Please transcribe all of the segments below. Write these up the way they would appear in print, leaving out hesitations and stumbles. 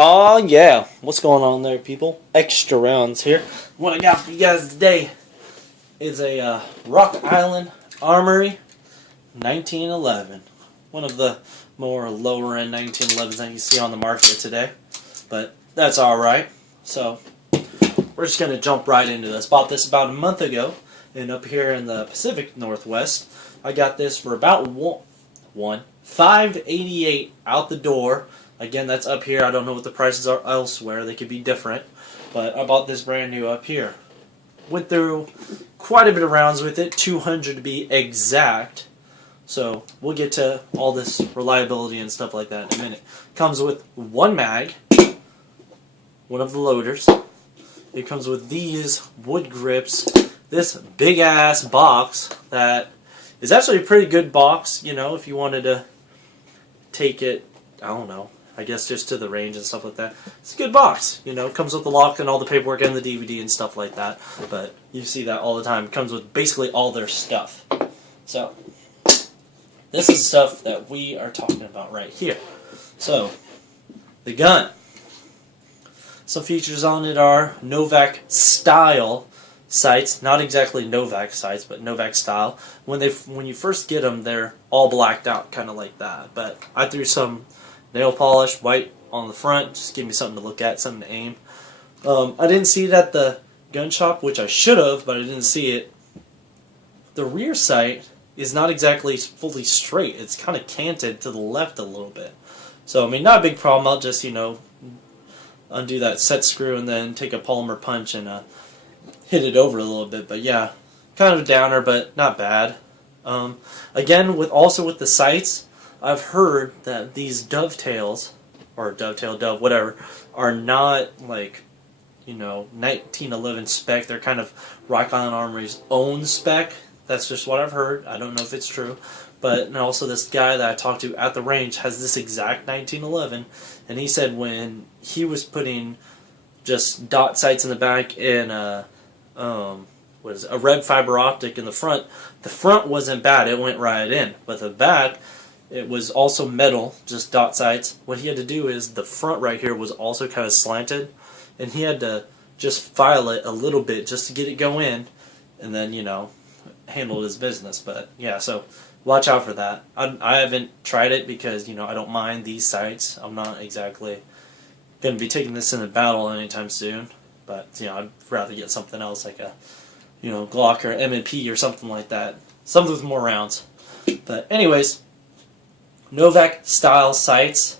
Oh yeah, what's going on there, people? Extra rounds here. What I got for you guys today is a Rock Island Armory 1911. One of the more lower end 1911s that you see on the market today, but that's alright. So we're just going to jump right into this. Bought this about a month ago, and up here in the Pacific Northwest, I got this for about $588 out the door. Again, that's up here. I don't know what the prices are elsewhere. They could be different. But I bought this brand new up here. Went through quite a bit of rounds with it, 200 to be exact. So we'll get to all this reliability and stuff like that in a minute. Comes with one mag, one of the loaders. It comes with these wood grips, this big ass box that is actually a pretty good box, you know, if you wanted to take it, I don't know, I guess just to the range and stuff like that. It's a good box, you know. It comes with the lock and all the paperwork and the DVD and stuff like that. But you see that all the time. It comes with basically all their stuff. So this is stuff that we are talking about right here. So the gun. Some features on it are Novak style sights. Not exactly Novak sights, but Novak style. When you first get them, they're all blacked out, kind of like that. But I threw some nail polish, white on the front, just give me something to look at, something to aim. I didn't see it at the gun shop, which I should have, but I didn't see it. The rear sight is not exactly fully straight. It's kind of canted to the left a little bit. So, I mean, not a big problem. I'll just, you know, undo that set screw and then take a polymer punch and hit it over a little bit. But yeah, kind of a downer, but not bad. Again, also with the sights, I've heard that these dovetails, or dove, whatever, are not like, you know, 1911 spec. They're kind of Rock Island Armory's own spec. That's just what I've heard. I don't know if it's true. But also this guy that I talked to at the range has this exact 1911, and he said when he was putting just dot sights in the back and a red fiber optic in the front wasn't bad. It went right in. But the back, it was also metal, just dot sights. What he had to do is the front right here was also kind of slanted, and he had to just file it a little bit just to get it go in, and then, you know, handle his business. But yeah, so watch out for that. I haven't tried it because, you know, I don't mind these sights. I'm not exactly going to be taking this in a battle anytime soon, but, you know, I'd rather get something else like a, you know, Glock or M&P or something like that. Something with more rounds. But anyways, Novak style sights,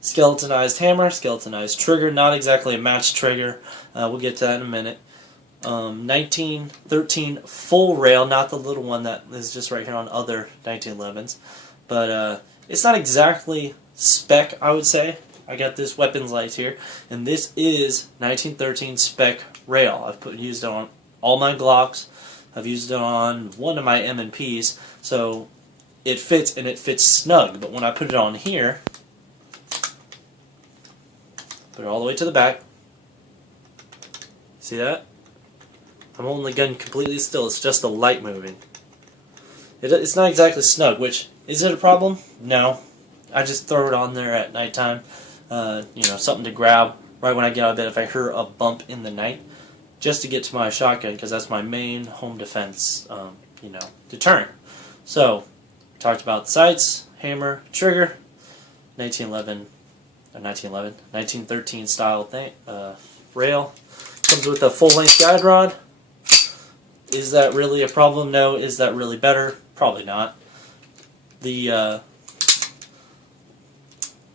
skeletonized hammer, skeletonized trigger, not exactly a matched trigger. We'll get to that in a minute. 1913 full rail, not the little one that is just right here on other 1911s. But it's not exactly spec, I would say. I got this weapons light here, and this is 1913 spec rail. I've used it on all my Glocks. I've used it on one of my M&Ps, so it fits, and it fits snug. But when I put it on here, put it all the way to the back. See that? I'm holding the gun completely still. It's just the light moving. It's not exactly snug, which, is it a problem? No. I just throw it on there at nighttime. You know, something to grab right when I get out of bed if I hear a bump in the night, just to get to my shotgun, because that's my main home defense, you know, deterrent. So, talked about sights, hammer, trigger, 1913 style thing, rail. Comes with a full-length guide rod. Is that really a problem? No. Is that really better? Probably not. The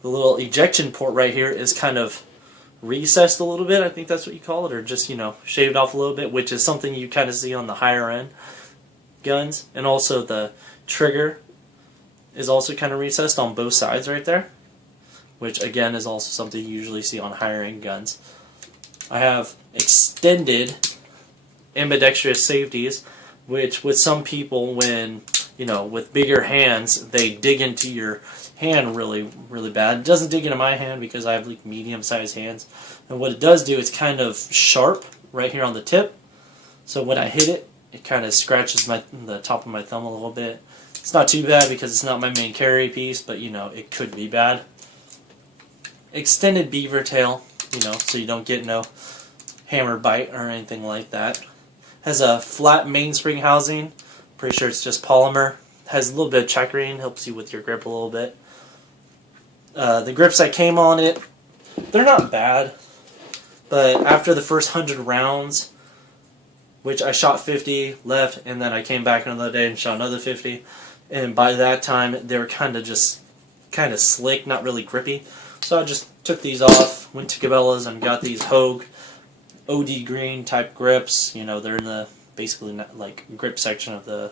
little ejection port right here is kind of recessed a little bit. I think that's what you call it, or just, you know, shaved off a little bit, which is something you kind of see on the higher end guns. And also the trigger is also kind of recessed on both sides right there, which again is also something you usually see on higher end guns. I have extended ambidextrous safeties, which with some people, when, you know, with bigger hands, they dig into your hand really, really bad. It doesn't dig into my hand because I have like medium-sized hands. And what it does do, it's kind of sharp right here on the tip. So when I hit it, it kind of scratches the top of my thumb a little bit. It's not too bad because it's not my main carry piece, but, you know, it could be bad. extended beaver tail, you know, so you don't get no hammer bite or anything like that. Has a flat mainspring housing. Pretty sure it's just polymer. Has a little bit of checkering, helps you with your grip a little bit. The grips that came on it, they're not bad, but after the first 100 rounds, which I shot 50, left, and then I came back another day and shot another 50, and by that time they were kind of slick, not really grippy. So I just took these off, went to Cabela's and got these Hogue OD green type grips. You know, they're in the basically like grip section of the,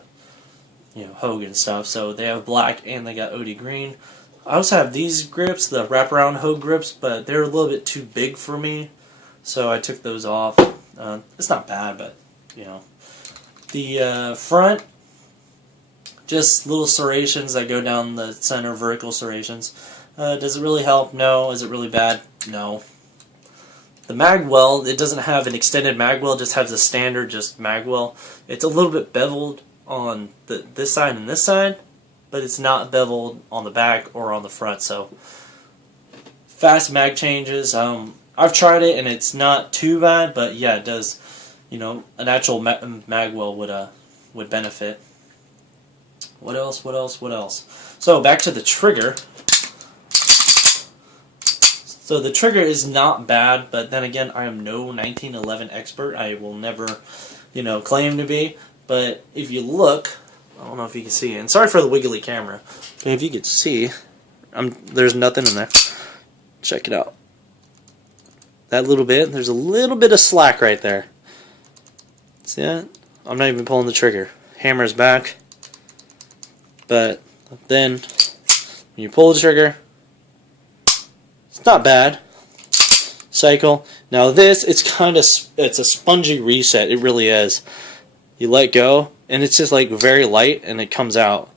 you know, Hogue and stuff. So they have black and they got OD green. I also have these grips, the wraparound Hogue grips, but they're a little bit too big for me, so I took those off. It's not bad, but you know, the front, just little serrations that go down the center, vertical serrations. Does it really help? No. Is it really bad? No. The magwell, it doesn't have an extended magwell, it just has a standard just magwell. It's a little bit beveled on this side and this side, but it's not beveled on the back or on the front. So fast mag changes. I've tried it and it's not too bad, but yeah, it does. You know, an actual magwell would benefit. What else? What else? What else? So back to the trigger. So the trigger is not bad, but then again, I am no 1911 expert. I will never, you know, claim to be. But if you look, I don't know if you can see it. And sorry for the wiggly camera. Okay, if you could see, there's nothing in there. Check it out. That little bit, there's a little bit of slack right there. See that? I'm not even pulling the trigger. Hammer's back. But then, when you pull the trigger, it's not bad. Cycle. Now this, it's a spongy reset. It really is. You let go, and it's just like very light, and it comes out.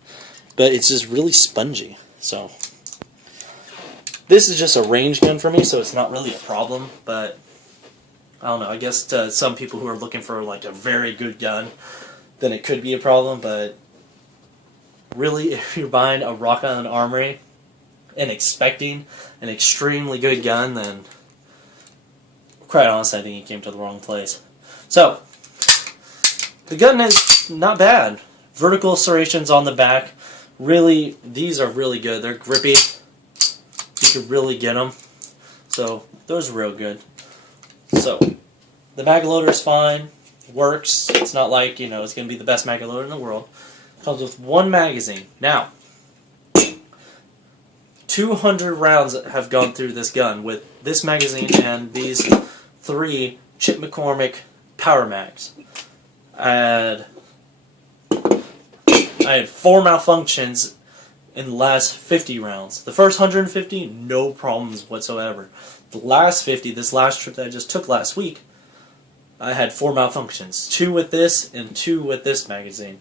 But it's just really spongy. So this is just a range gun for me, so it's not really a problem. But I don't know. I guess to some people who are looking for like a very good gun, then it could be a problem. But really, if you're buying a Rock Island Armory and expecting an extremely good gun, then quite honestly, I think you came to the wrong place. So the gun is not bad. Vertical serrations on the back. Really, these are really good. They're grippy. You can really get them. So those are real good. So the mag loader is fine. Works. It's not like, you know, it's going to be the best mag loader in the world. Comes with one magazine. Now, 200 rounds have gone through this gun with this magazine and these 3 Chip McCormick Power Mags. I had 4 malfunctions in the last 50 rounds. The first 150, no problems whatsoever. The last 50, this last trip that I just took last week, I had 4 malfunctions. 2 with this and 2 with this magazine.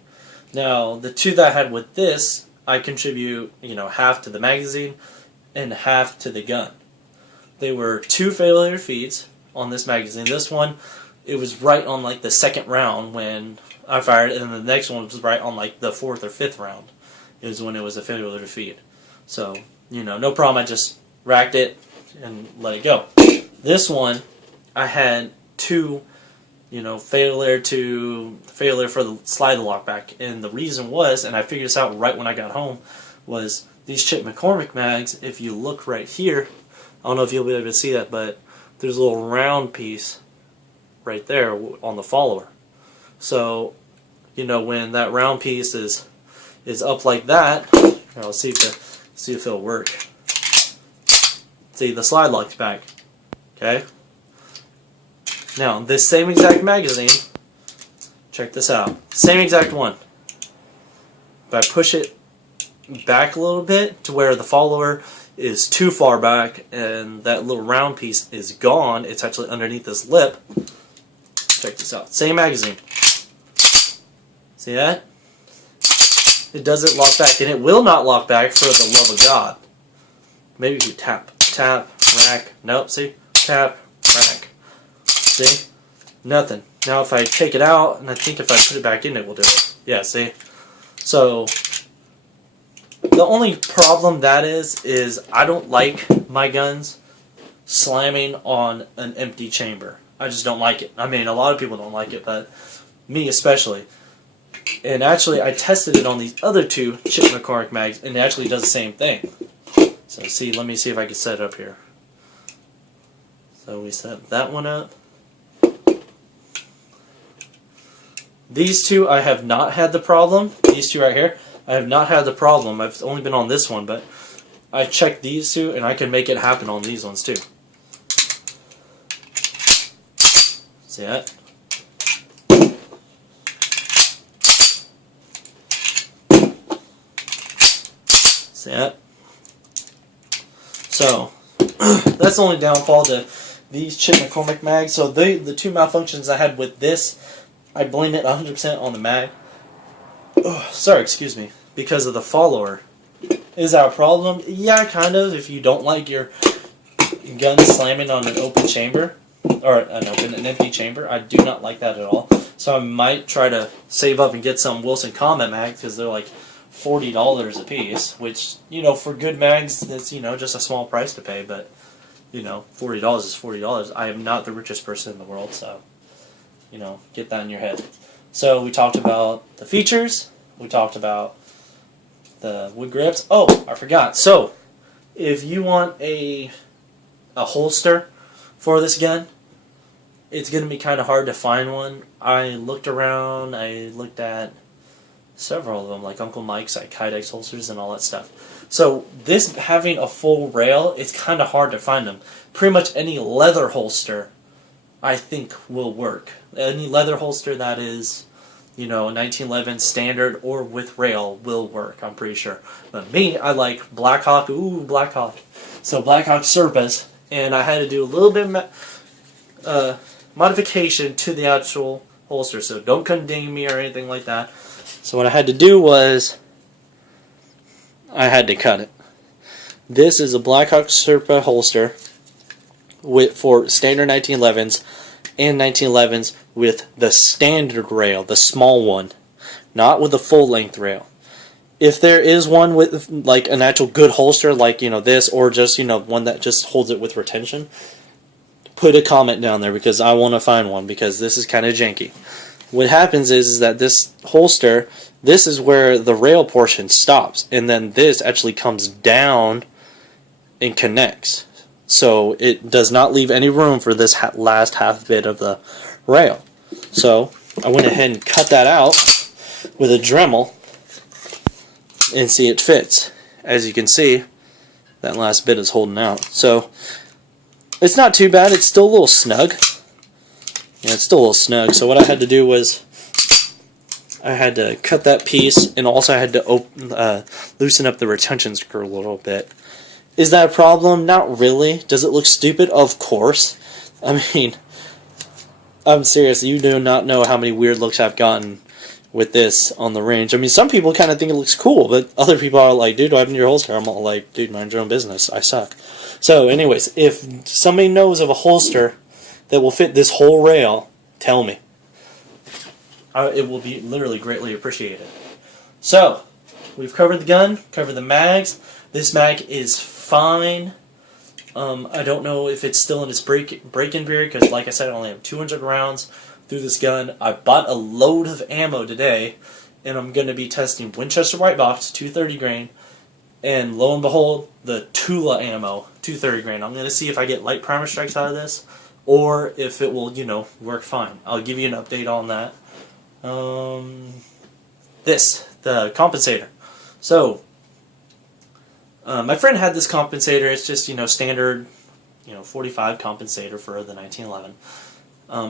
Now, the 2 that I had with this, I contribute, you know, half to the magazine and half to the gun. They were 2 failure feeds on this magazine. This one, it was right on like the 2nd round when I fired, and then the next one was right on like the 4th or 5th round. It was when it was a failure feed. So, you know, no problem. I just racked it and let it go. This one, I had 2, you know, failure for the slide lock back, and the reason was, and I figured this out right when I got home, was these Chip McCormick mags. If you look right here, I don't know if you'll be able to see that, but there's a little round piece right there on the follower. So, you know, when that round piece is up like that, I'll see if it'll work. See, the slide lock's back. Okay. Now, this same exact magazine, check this out. Same exact one. But I push it back a little bit to where the follower is too far back and that little round piece is gone. It's actually underneath this lip. Check this out. Same magazine. See that? It doesn't lock back, and it will not lock back for the love of God. Maybe if you tap, rack. Nope, see? Tap, rack. See? Nothing. Now if I take it out, and I think if I put it back in, it will do it. Yeah, see? So, the only problem that is I don't like my guns slamming on an empty chamber. I just don't like it. I mean, a lot of people don't like it, but me especially. And actually, I tested it on these other two Chip McCormick mags, and it actually does the same thing. So see, let me see if I can set it up here. So we set that one up. These two, I have not had the problem. These two right here, I have not had the problem. I've only been on this one, but I checked these two, and I can make it happen on these ones too. See that? See that? So, that's the only downfall to these Chip McCormick mags. So the two malfunctions I had with this, I blame it 100% on the mag. Oh, sorry, excuse me. Because of the follower. Is that a problem? Yeah, kind of. If you don't like your gun slamming on an open chamber, or an empty chamber, I do not like that at all. So I might try to save up and get some Wilson Combat mags, because they're like $40 a piece, which, you know, for good mags, it's, you know, just a small price to pay, but, you know, $40 is $40. I am not the richest person in the world, so, you know, get that in your head. So we talked about the features, we talked about the wood grips. Oh, I forgot. So, if you want a holster for this gun, it's going to be kind of hard to find one. I looked around, I looked at several of them, like Uncle Mike's, like Kydex holsters and all that stuff. So this having a full rail, it's kind of hard to find them. Pretty much any leather holster, I think, will work. Any leather holster that is, you know, 1911 standard or with rail will work, I'm pretty sure. But me, I like Blackhawk. Ooh, Blackhawk. So Blackhawk Serpas, and I had to do a little bit of modification to the actual holster, so don't condemn me or anything like that. So what I had to do was, I had to cut it. This is a Blackhawk Serpa holster for standard 1911s and 1911s with the standard rail, the small one, not with the full length rail. If there is one with like an actual good holster, like, you know, this, or just, you know, one that just holds it with retention, put a comment down there, because I want to find one, because this is kind of janky. What happens is that this holster, this is where the rail portion stops, and then this actually comes down and connects. So it does not leave any room for this last half bit of the rail. So I went ahead and cut that out with a Dremel, and see, it fits. As you can see, that last bit is holding out. So it's not too bad. It's still a little snug. Yeah, it's still a little snug. So what I had to do was, I had to cut that piece, and also I had to loosen up the retention screw a little bit. Is that a problem? Not really. Does it look stupid? Of course. I mean, I'm serious. You do not know how many weird looks I've gotten with this on the range. I mean, some people kind of think it looks cool, but other people are like, dude, what happened to your holster? I'm all like, dude, mind your own business. I suck. So anyways, if somebody knows of a holster that will fit this whole rail, tell me. It will be literally greatly appreciated. So, we've covered the gun, covered the mags. This mag is fine. I don't know if it's still in its break-in period, because like I said, I only have 200 rounds through this gun. I bought a load of ammo today, and I'm going to be testing Winchester White Box, 230 grain, and lo and behold, the Tula ammo, 230 grain. I'm going to see if I get light primer strikes out of this, or if it will, you know, work fine. I'll give you an update on that. The Compensator. So, my friend had this Compensator. It's just, you know, standard, you know, 45 Compensator for the 1911.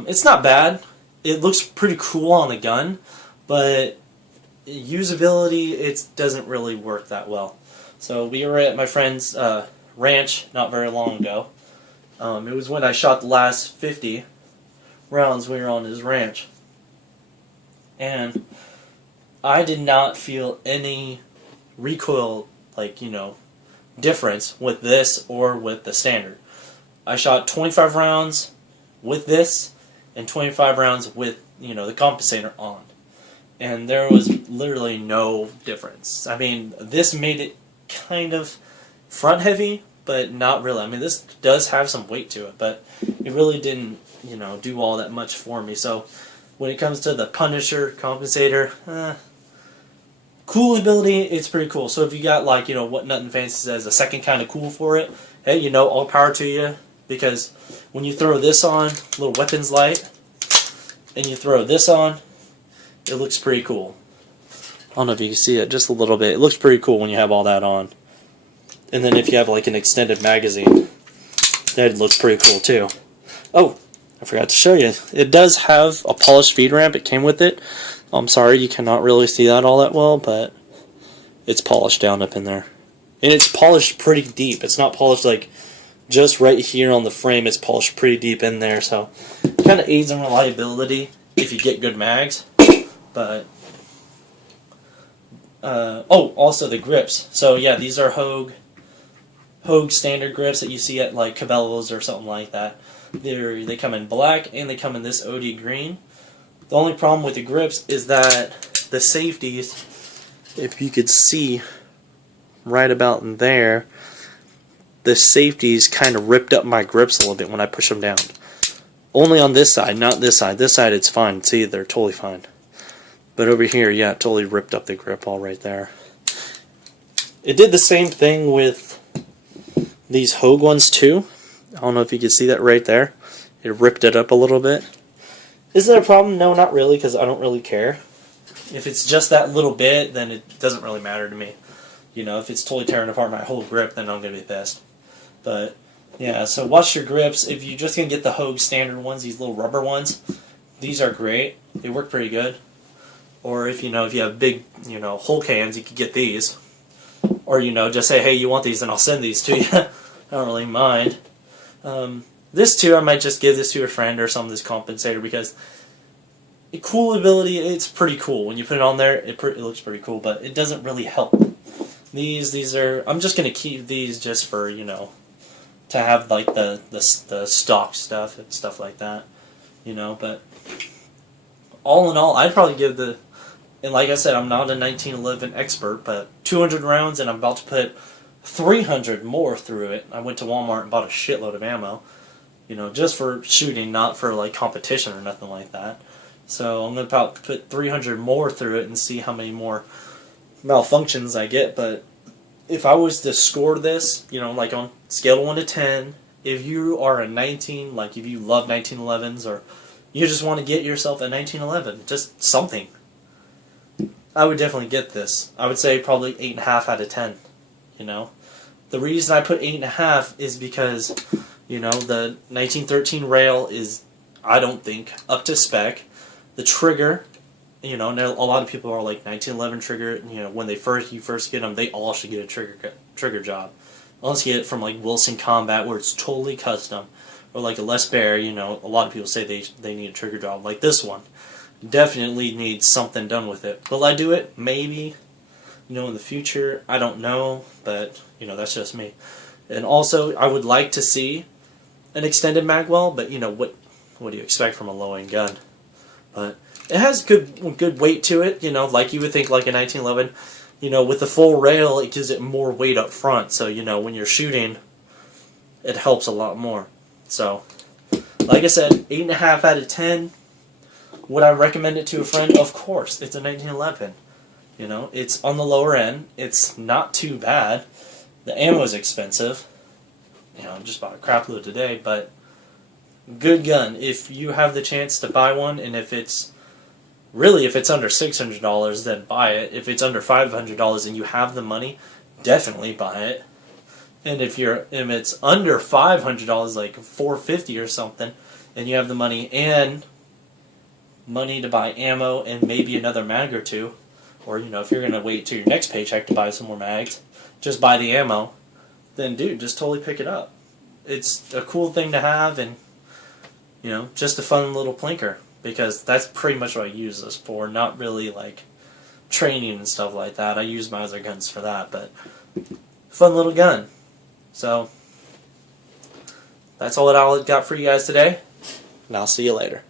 It's not bad. It looks pretty cool on the gun, but usability, it doesn't really work that well. So we were at my friend's ranch not very long ago. It was when I shot the last 50 rounds we were on his ranch. And I did not feel any recoil, like, you know, difference with this or with the standard. I shot 25 rounds with this and 25 rounds with, you know, the Compensator on. And there was literally no difference. I mean, this made it kind of front heavy, but not really. I mean, this does have some weight to it, but it really didn't, you know, do all that much for me. So when it comes to the Punisher Compensator, cool ability, it's pretty cool. So if you got, like, you know, what Nothing Fancy says, a second kind of cool for it, hey, you know, all power to you, because when you throw this on, little weapons light, and you throw this on, it looks pretty cool. I don't know if you can see it just a little bit. It looks pretty cool when you have all that on. And then if you have like an extended magazine, that looks pretty cool too. Oh, I forgot to show you. It does have a polished feed ramp. It came with it. I'm sorry you cannot really see that all that well, but it's polished down up in there. And it's polished pretty deep. It's not polished like just right here on the frame. It's polished pretty deep in there, so it kind of aids in reliability if you get good mags. But oh, also the grips. So yeah, these are Hogue standard grips that you see at like Cabela's or something like that. They come in black and they come in this OD green. The only problem with the grips is that the Safeties, if you could see right about in there, the Safeties kind of ripped up my grips a little bit when I push them down. Only on this side, not this side. This side it's fine. See, they're totally fine. But over here, yeah, it totally ripped up the grip all right there. It did the same thing with these Hogue ones too. I don't know if you can see that right there. It ripped it up a little bit. Is that a problem? No, not really, because I don't really care. If it's just that little bit, then it doesn't really matter to me. You know, if it's totally tearing apart my whole grip, then I'm going to be pissed. But, yeah, so watch your grips. If you're just going to get the Hogue standard ones, these little rubber ones, these are great. They work pretty good. Or if, you know, if you have big, you know, Hulk hands, you could get these. Or, you know, just say, hey, you want these, and I'll send these to you. I don't really mind. This too, I might just give this to a friend or something, this Compensator, because the cool ability, it's pretty cool. When you put it on there, it looks pretty cool, but it doesn't really help. These are, I'm just going to keep these just for, you know, to have like the stock stuff and stuff like that, you know, but all in all, I'd probably give the, and like I said, I'm not a 1911 expert, but 200 rounds, and I'm about to put 300 more through it. I went to Walmart and bought a shitload of ammo, you know, just for shooting, not for like competition or nothing like that. So I'm going to about put 300 more through it and see how many more malfunctions I get. But if I was to score this, you know, like on scale of 1 to 10, if you are a 19, like if you love 1911s or you just want to get yourself a 1911, just something, I would definitely get this. I would say probably 8.5 out of 10, you know. The reason I put 8.5 is because, you know, the 1913 rail is, I don't think, up to spec. The trigger, you know, a lot of people are like 1911 trigger, you know, when you first get them, they all should get a trigger job. Unless you get it from like Wilson Combat where it's totally custom. Or like a Les Bear, you know, a lot of people say they need a trigger job. Like this one. Definitely needs something done with it. Will I do it? Maybe. You know, in the future, I don't know, but, you know, that's just me. And also, I would like to see an extended magwell, but, you know, what do you expect from a low-end gun? But it has good weight to it, you know, like you would think like a 1911. You know, with the full rail, it gives it more weight up front, so, you know, when you're shooting, it helps a lot more. So, like I said, 8.5 out of 10. Would I recommend it to a friend? Of course. It's a 1911. You know, it's on the lower end. It's not too bad. The ammo is expensive. You know, I just bought a crap load today, but good gun. If you have the chance to buy one, and if it's under $600, then buy it. If it's under $500 and you have the money, definitely buy it. And if it's under $500, like $450 or something, and you have the money and money to buy ammo and maybe another mag or two, or, you know, if you're going to wait till your next paycheck to buy some more mags, just buy the ammo, then, dude, just totally pick it up. It's a cool thing to have, and, you know, just a fun little plinker, because that's pretty much what I use this for, not really, like, training and stuff like that. I use my other guns for that, but fun little gun. So, that's all that I got for you guys today, and I'll see you later.